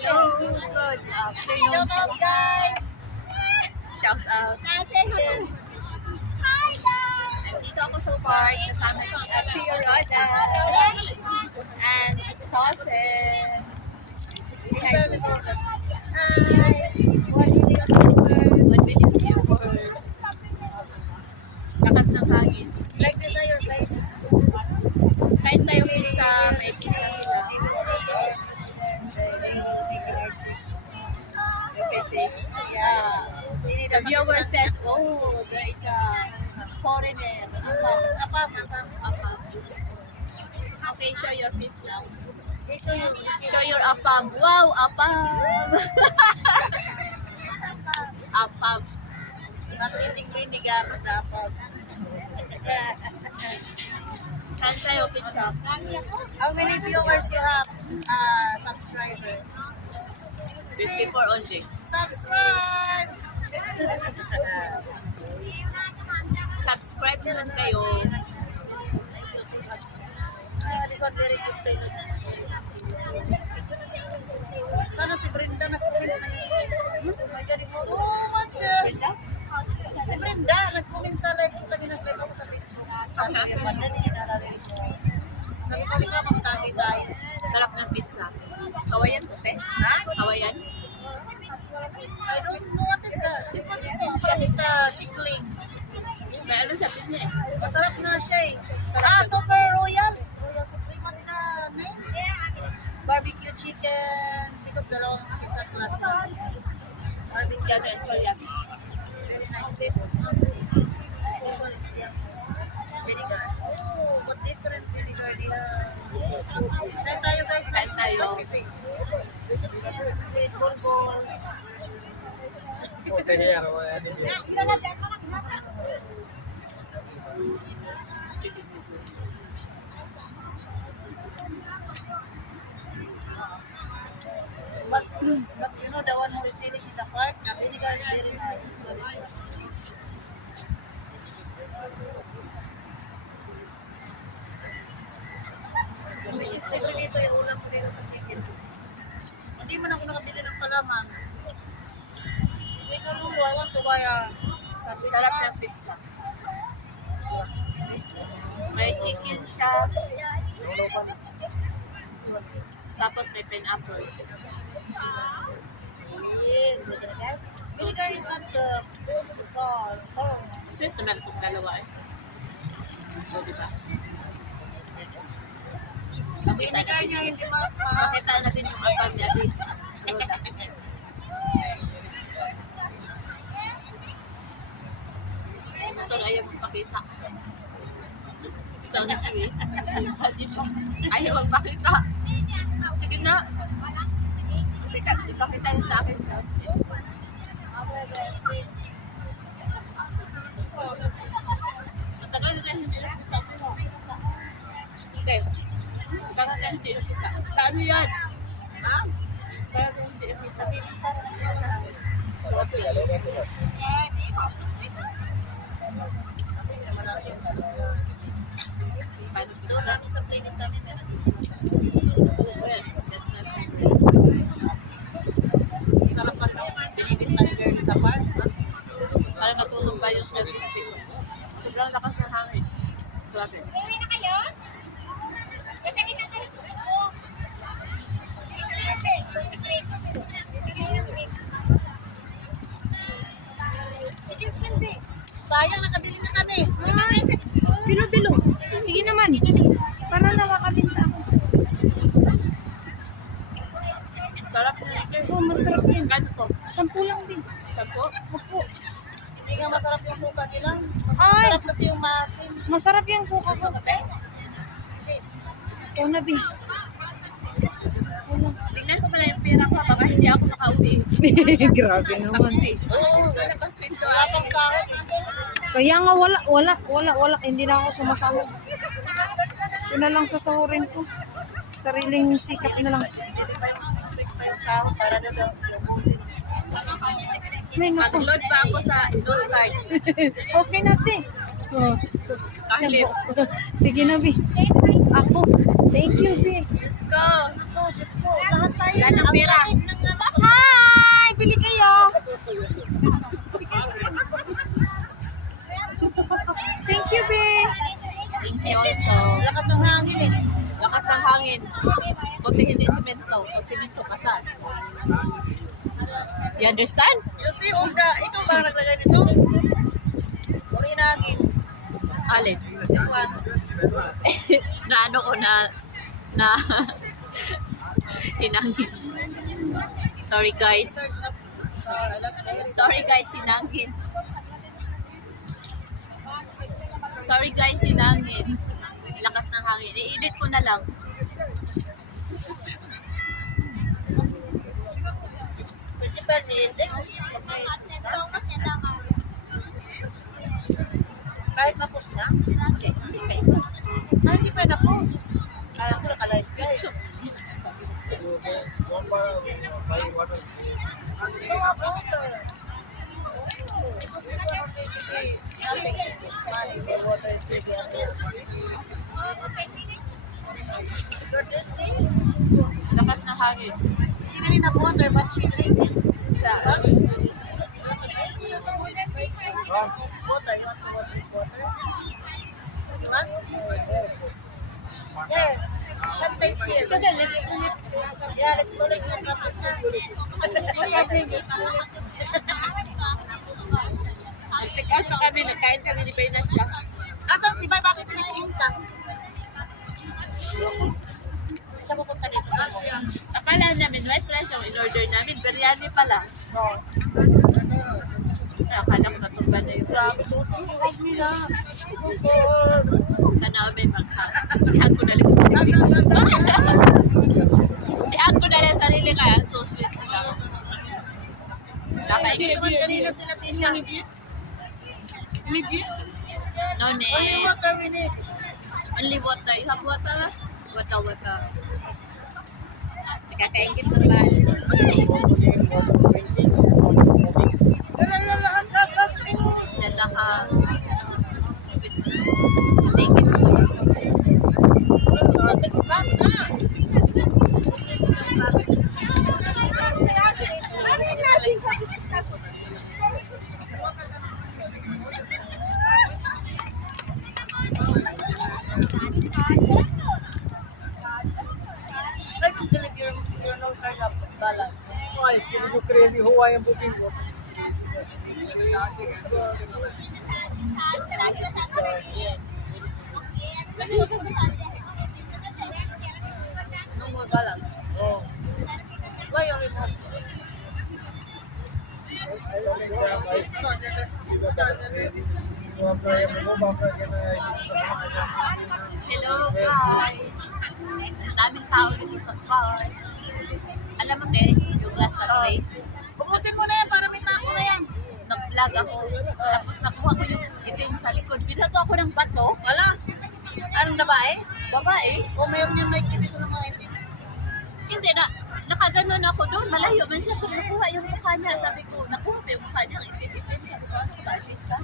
Hello, good afternoon. Shout out, guys! Shout out. Hi, guys! Dito ako sa park, kasama si Ate Roda and Tosen. Si hi to Tosen. Hi! 1 million viewers. Lakas ng hangin. Like this on your face. Kahit tayo pizza, may pizza sila. The viewer said, oh, there is a foreigner. Apam. Okay, show your face now. Show your apam. Wow, apam. Apam. At inig-inig ako dapat. Saan tayo pizza? How many viewers you have? Subscriber. 54 only. Subscribe! Subscribe naman kayo. This one very good. Sana si Brenda nag-comment na yun. Oh my God, this is too much. Brenda? Si Brenda nag-comment sa live ko lagi nag-live ako sa Facebook. Sabi ko yung Brenda, hindi niya nalalim ko. Sabi ko, ikaw magtagay tayo. Sarap ng pizza. Hawaiian to, se? Ha? Hawaiian? I don't know what is that. This one is chickling. May ano siya, pizza eh. Masarap nga siya eh. Super Royals. Royal Supreme at sa name. Barbecue chicken. Because they're all pizza class. Barbecue Yan, yan. very nice babe. This one is vinegar. Oh, but different vinegar niya. Kain tayo guys. Kain tayo. Full balls. But you know the one who is sitting in the park, the vinegar is very nice. Which is different dito yung ulam ko dito sa chicken. Hindi man ako nakabili ng palaman. Ito Lulu, I want to buy a Sarap ng pizza. May chicken siya. Tapos may pineapple. Yes. Vinegar is not the salt. Sweet naman itong dalawa eh. O, diba? Vinegar niya hindi Makita natin yung apam niya din. Roda. Gusto nga ayaw magpakita. Gusto nga sweet. Ayaw magpakita. Sige na. Ipakita niyo sa akin siya. Matagal na hindi nakita. Okay. Matagal na hindi nakita. Saan yan? Ha? Matagal na hindi nakita. Doon namin sa planet namin meron. That's my favorite. Sarap pa rin. Binibintan girl sa park. Parang natulog ba yung statistic ko? Sobrang lakas ng hangin. Grabe. Uwi na kayo? Kasi kita tayo sa ito. Chicken skin be. Sayang, nakabili na kami. Ay, bilo-bilo. Sige naman. Para na makabinta ako. Sarap na ito. Oh, masarap yan. Kano po? 10 lang din. Sampo? Opo. Hindi nga masarap yung suka nila. Ay! Masarap kasi yung masim. Masarap yung suka ko. Hindi. Ikaw na, Bi. Tingnan ko pala yung pera ko. Baka hindi ako makauwi. Grabe naman. Oo, wala pa sweldo. Wala pang kahit. Kaya nga wala. Hindi na ako sumasahod. Ito na lang sasahurin ko. Sariling sikap na lang. Sahod para na daw ubusin. Ay, naku. Mag-load pa ako sa gold card. Okay na, Ti. Oh. Carlip. Sige na, Bi. Ako. Thank you, Bi. Let's go. Ako, Diyos ko. Lahat tayo Wala na. ng pera. Ang simento kasal. You understand? You see, ikaw ba naglagay nito? Or hinangin? Alin? This one. Na ano ko na hinangin. Sorry guys. Sorry guys, hinangin. Sorry guys, hinangin. Lakas ng hangin. I-edit ko na lang. Pwede ba ni-edit? Kahit na-post na? Okay. Hindi pa na-post. Kala ko naka-live guys. Ito nga po, sir. Because this one only to be nothing. Money for water and baby and milk. Your tasting? Lakas ng hangin. She really not water, but she drink it. Huh? Water, you want water? You want? Yeah. What takes here? Yeah, let's go. Let's go. Nag-take out na kami. Nagkain kami ni Bayna siya. Asan si Bay? Bakit hindi pumunta? Siya pupunta dito sa mo. Akala namin, white rice yung in-order namin. Biryani pala. No. Akala ko natumba na yun. Grabe, tutong huwag nila. Sana ako may mag-hug. Ihag ko na lang sarili. Ihag ko na lang sarili kaya so sweet sila. Hindi naman kanina sila Tisha. No Only need. water we need. Only water. You have water? Water. Nakakaingit naman. Dala ka. Sweet. Thank you. Let's back na. I don't believe you're no kind of balance. Why? Still you crazy who I am booking for? No more balance. Oh. Why you remote? Hello guys! Daming tao dito sa bar. Alam mo te, yung last Saturday, Ubusin mo na yan para may tapo na yan. nag-vlog ako. Tapos nakuha ko yung itim sa likod. Binato ako ng bato. Wala. Anong babae? Babae. O mayroon yung mic dito ng mga itim. Hindi na. Nakaganon ako doon. Malayo man siya. Pero nakuha yung mukha niya. Sabi ko, nakuha ko yung mukha niya. Ang itim-itim. Sabi ko, ano ba? Artist ka?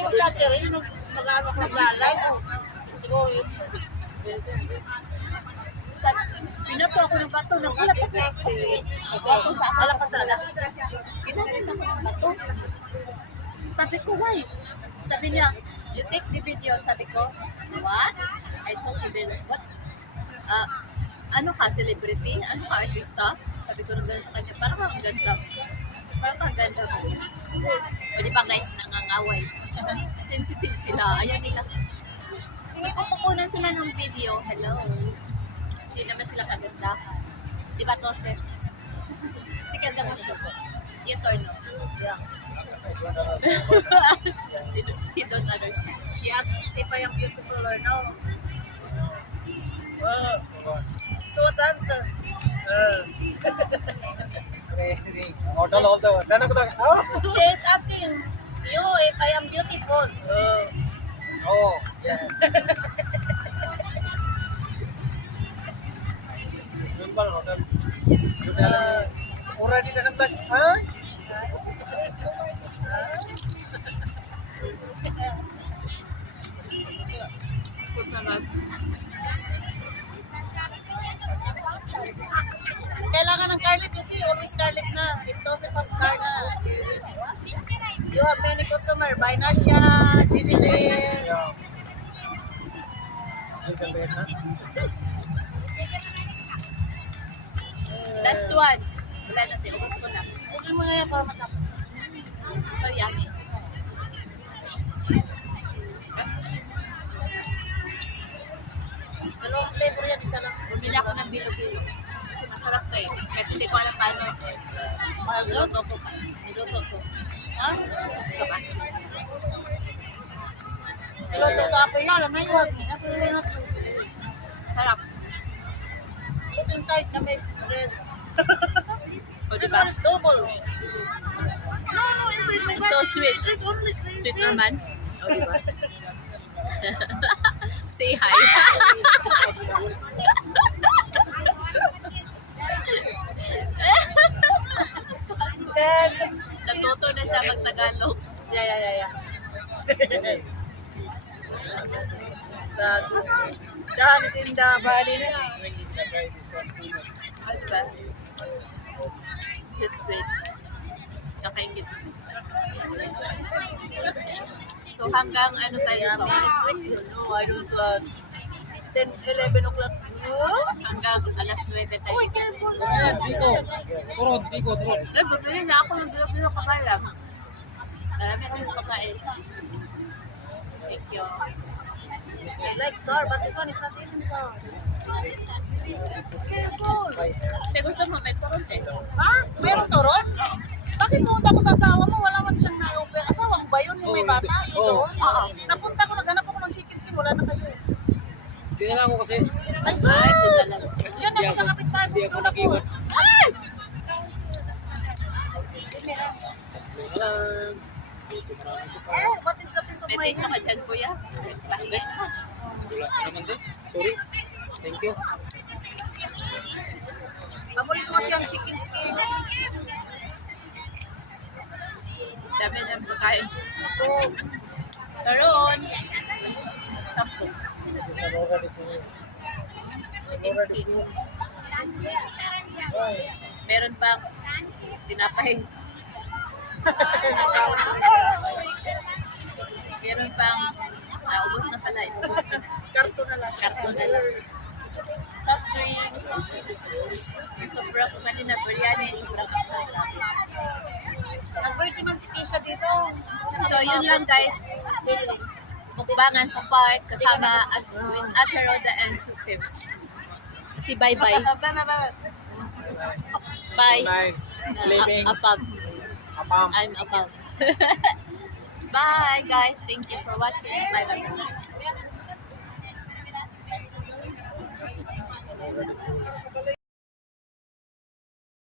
Yung dati rin, nung mag-ano ko naglalay. Siguro yun. Sabi, binato ako ng bato. Nagulat ako kasi. Bato sa ako. Malakas na lang. Ginanon ako ng bato. Sabi ko, why? Sabi niya, you take the video. Sabi ko, what? I told him, what? Ano ka, celebrity? Ano ka, artista? Sabi ko nung gano'n sa kanya, parang kang ganda. Parang kang ganda mo. Pwede pa guys, nangangaway. Sensitive sila. Ayaw nila. Hindi ko kukunan sila ng video. Hello. Hindi naman sila kaganda. Di ba, Tosef? Si ganda mo siya. Yes or no? Yeah. He don't understand. She asked if I am beautiful or no. So what answer? Crazy. Hotel of the oh. She is asking you if I am beautiful. Oh, yeah. Simple hotel. Already taken back, huh? Good naman. Kailangan ng Scarlett, you see, always Scarlett na. It doesn't have Carla. You have many customer. Buy na siya, Ginilin. Yeah. You can wait, huh? Last one. Wala natin. Ubus ko na. Okay mo na yan para matapos. So yummy. Ano ang flavor yan? Isa lang. Bumili ako ng bilo-bilo. Kasi masarap to eh. Kahit hindi ko alam paano. Niluto ko. Niluto ko. Ha? Ito ba? Pero ito ako yan. Alam na yun. Huwag na. Pwede na ito. Sarap. Ito yung kahit na may bread. O This diba? one is double. It's so sweet. Sweet naman. O diba? Say hi. Natuto na siya mag-Tagalog. Yeah. Dahan is in the body na. O diba? Sweet, sweet. Kakaingit. So hanggang ano tayo Yeah, ito? next week. No, I don't 10, 11 o'clock. Hanggang alas 9 tayo. Uy, careful na. Eh, bumili na ako ng bilo-bilo kabalang. Marami akong pagkain. Thank you. I like star, but this one is not even star. Careful. Kasi gusto mo, may turun eh. Ha? Meron to ron? Bakit pumunta ko sa asawa mo? Wala man siyang na-open. Asawa mo ba yun? Yung may bata? Ito? Oo. Napunta ko, naghanap ako ng chicken skin. Wala na kayo eh. Dinala ko kasi. Ay, sus! Diyan ako sa kapitbahay. Pumunta ko. Ay! What is the piece of May my tissue ka dyan, kuya. Pahinga na. Wala naman din. Sorry. Thank you. Paborito kasi ang chicken skin. Dami ng pagkain. Oh, Taroon. Sampo. Chicken skin. Meron pang tinapay. Meron pang ubos na pala. Inubos ko na. karton na lang. Karton na lang. Soft drinks. Yung sobra ko kanina, biryani. Sobrang kapal. Nag-birthday man si Kisha dito. So, yun lang guys. Mukbangan sa park kasama with Ate Roda and Tusip. Si Bye Bye. Bye. Night. Sleeping. Apam. Apam. I'm Apam. Bye guys. Thank you for watching. Bye bye.